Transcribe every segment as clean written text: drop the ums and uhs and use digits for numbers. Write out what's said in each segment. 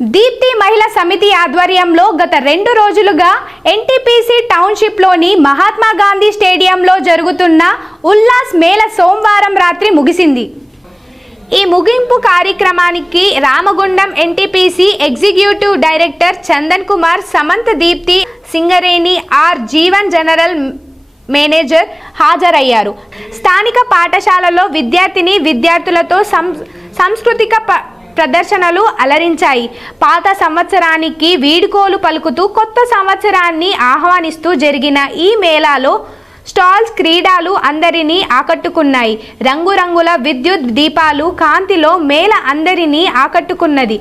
దీప్తి మహిళా సమితి ఆధ్వర్యంలో గత 2 రోజులుగా ఎన్టీపీసీ టౌన్షిప్లోని మహాత్మా గాంధీ స్టేడియంలో జరుగుతున్న ఉల్లాస్ మేళ సోమవారం రాత్రి ముగిసింది. ఈ ముగింపు కార్యక్రమానికి Ramagundam NTPC executive director Chandan Kumar, Samantha Deepthi, Singareni R Jeevan general manager హాజరయ్యారు. స్థానిక పాఠశాలలో విద్యార్థులతో సాంస్కృతిక ప్రదర్శనలు అలరించాయి. పాత సంవత్సరానికి వీడ్కోలు పలుకుతూ కొత్త సంవత్సరాన్ని ఆహ్వానిస్తూ జరిగిన ఈ మేళాలో స్టాల్స్, క్రీడలు అందరినీ ఆకట్టుకున్నాయి. రంగురంగుల విద్యుత్ దీపాలు కాంతిలో మేళ అందరినీ ఆకట్టుకున్నది.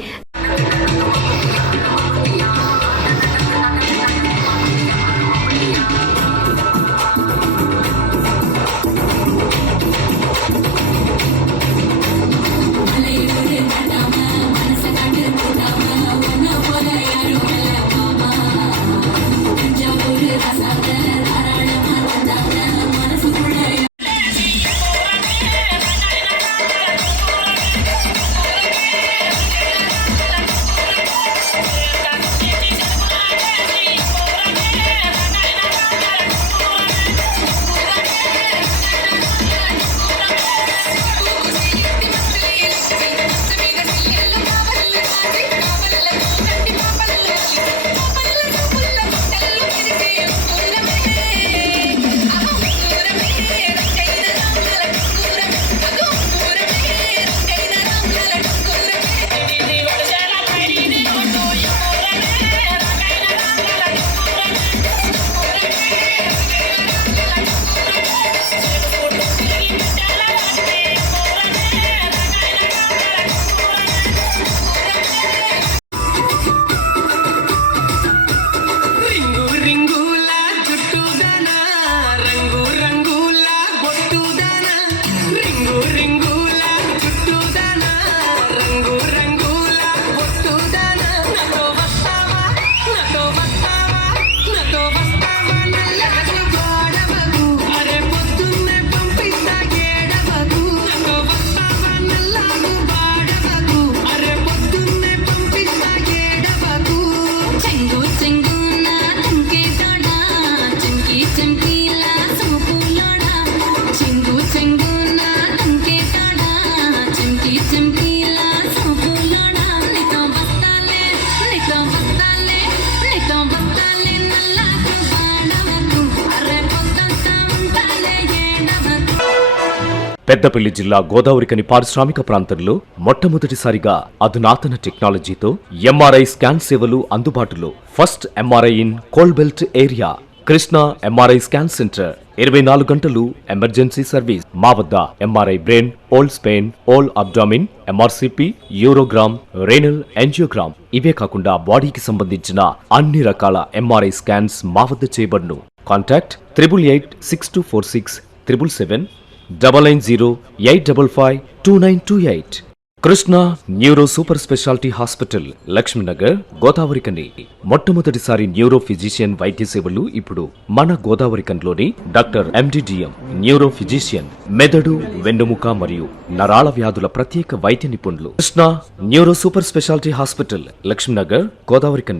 పెద్దపల్లి జిల్లా గోదావరికని పారిశ్రామిక ప్రాంతంలో మొట్టమొదటిసారిగా అధునాతన టెక్నాలజీతో ఎంఆర్ఐ స్కాన్ సేవలు అందుబాటులో. First MRI in coal belt area. Krishna MRI scan centre 24 గంటలు ఎమర్జెన్సీ సర్వీస్. మా వద్ద MRI brain, whole spine, whole abdomen, MRCP, urogram, renal angiogram, ఇవే కాకుండా బాడీకి సంబంధించిన అన్ని రకాల ఎంఆర్ఐ స్కాన్స్ మా వద్ద చేయబడును. Contact 88824677 990-855-2928. Krishna neuro super speciality hospital, Lakshmi Nagar, Godavarikhani. మొట్టమొదటిసారి న్యూరో ఫిజిషియన్ వైద్య సేవలు ఇప్పుడు మన గోదావరికన్లోని డాక్టర్ ఎండిడిఎం న్యూరో ఫిజిషియన్, మెదడు, వెన్నుముక మరియు నరాల వ్యాధుల ప్రత్యేక వైద్య నిపుణులు. Krishna neuro super speciality hospital, Lakshmi Nagar, Godavarikhani.